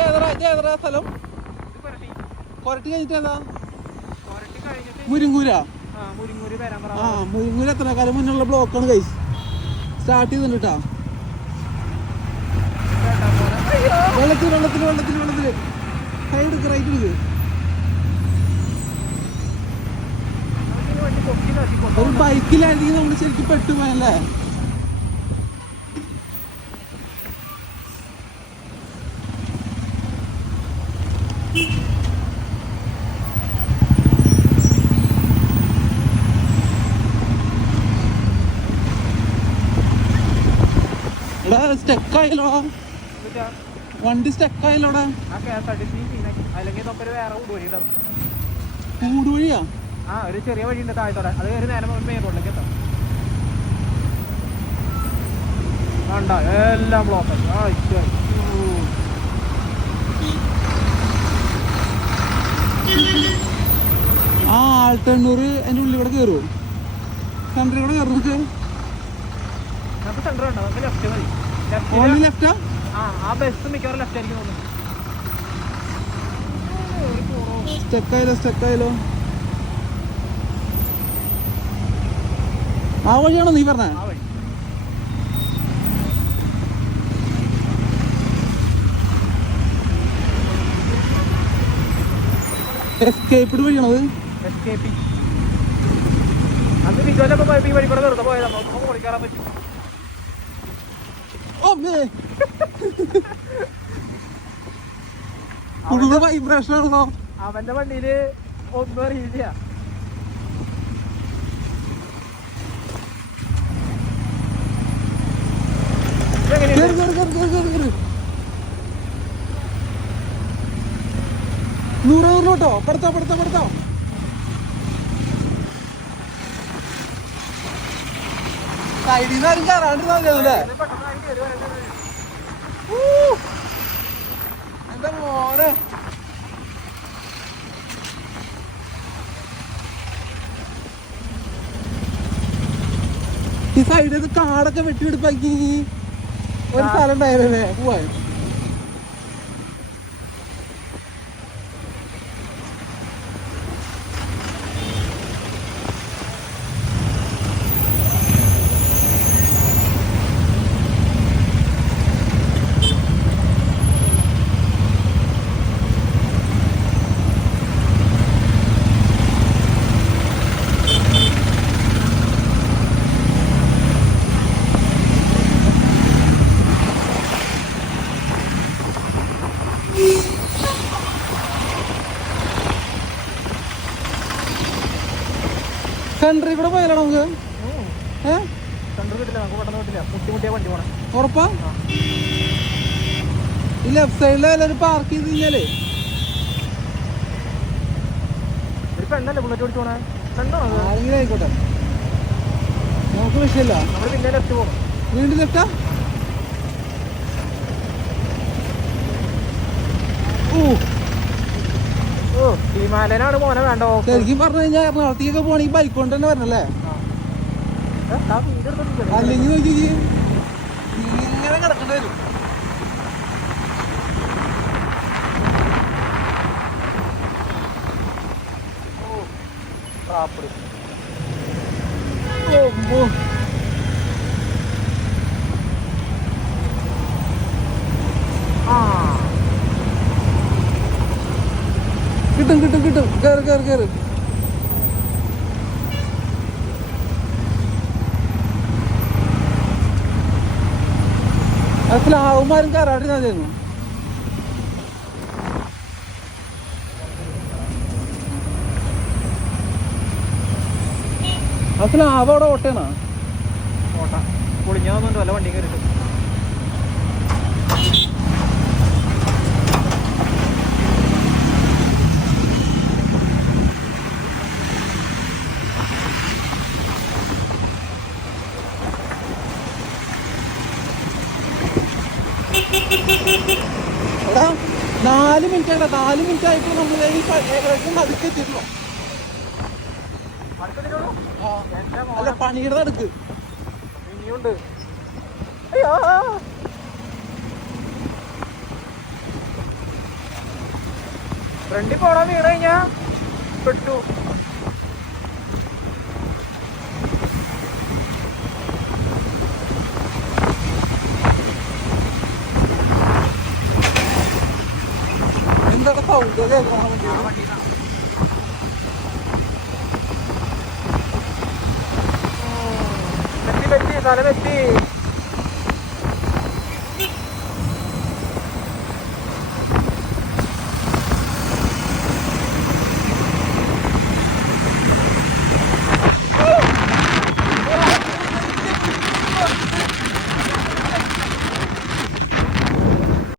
ഏതാ സ്ഥലം? കൊരട്ടി കഴിഞ്ഞിട്ട് ഏതാ? മുരിങ്ങൂരാ? ആ മുരിങ്ങൂര് എത്ര കാലം മുന്നുള്ള ബ്ലോക്കാണ് കൈസ്. സ്റ്റാർട്ട് ചെയ്തിട്ടാ വെള്ളത്തിൽ സൈഡ് റൈറ്റ് എടുക്ക്. ഒരു ബൈക്കിലായിരുന്നെങ്കിൽ നമ്മൾ ശരിക്കും പെട്ടുപോയല്ലേ. സ്റ്റെക്കായല്ലോ വണ്ടി, സ്റ്റെക്കായല്ലോടാ. കൂടുവഴിയാ? ഒരു ചെറിയ വഴിയുണ്ട് താഴത്തോടെ, അത് കയറി നേരെ മെയിൻ റോഡിലേക്ക് എത്താം. വേണ്ട എല്ലാം ബ്ലോക്ക്. ആ ആൾട്ടണ്ണൂർ എൻ്റെ ഉള്ളിൽ കൂടെ കയറുമോ? സെൻറ്ററിൽ കൂടെ കയറും നമുക്ക്? നമുക്ക് സെൻറ്റർ ഉണ്ടോ? നമുക്ക് ലെഫ്റ്റ് മതി. ഓൺലി ലെഫ്റ്റാ? ആ ബസ് മിക്കവാറും ലെഫ്റ്റ് ആയിരിക്കും തോന്നുന്നു. സ്റ്റെക്കായാലോ ആ വഴിയാണോ നീ പറഞ്ഞ? എസ്കേപ്പിഡ് വഴിയാണത്? അന്ന് വിജോലൊക്കെ പോയപ്പോ ഈ വഴി കൂടെ വെറുതെ പോയതാ. നമുക്ക് ഓടിക്കാറാൻ പറ്റും. വൈബ്രേഷൻ ആണല്ലോ. അവന്റെ വണ്ടിയില് ഒന്നും അറിയില്ല. നൂറോട്ടോ പെടുത്താം. സൈഡിൽ നിന്ന് ആരും കയറാണ്ടിരുന്നല്ലേ എന്റെ മോനെ. ഈ സൈഡിൽ കാടൊക്കെ വെട്ടിയെടുപ്പാക്കി ഒരു സ്ഥലം ഉണ്ടായിരുന്നേ പോവാൻ. സെൻറ്ററിൽ കൂടെ പോയാലോ നമുക്ക്? ഉറപ്പാ? ഈ ലെഫ്റ്റ് സൈഡിൽ എല്ലാവരും പാർക്ക് ചെയ്ത് കഴിഞ്ഞാലേ ആരെങ്കിലും ആയിക്കോട്ടെ, നമുക്ക് വിഷയമില്ല. വീണ്ടും ലെഫ്റ്റാ? ഹിമാലയനാണ് മോനെ വേണ്ടോ? ശരിക്കും പറഞ്ഞു കഴിഞ്ഞാൽ എറണാകുളത്തേക്കൊക്കെ പോകണമെങ്കിൽ ബൈക്ക് കൊണ്ട് തന്നെ വരണല്ലേ? അല്ലെങ്കിൽ നോക്കി ഇങ്ങനെ കിടക്കേണ്ടി വരും. കിട്ടും. കേറ്. പ്ലാവുമാരും കയറാണ്ടിരുന്നു. ആ പ്ലാവ് അവിടെ ഓട്ടയാണോ? പൊളിഞ്ഞാന്നുണ്ട് വല്ല വണ്ടി കയറിട്ട്. എടാ 4 മിനിറ്റ് ആയിട്ട് നമ്മൾ ഏകദേശം നടുക്ക് എത്തിയിട്ടുള്ളൂ. അല്ല പണിയുടെ നടുക്ക് ഫ്രണ്ടിൽ പോണോ വീണ് കഴിഞ്ഞാ പെട്ടു. എന്തൊക്കെ സൗണ്ട് വെത്തി തല വെത്തി.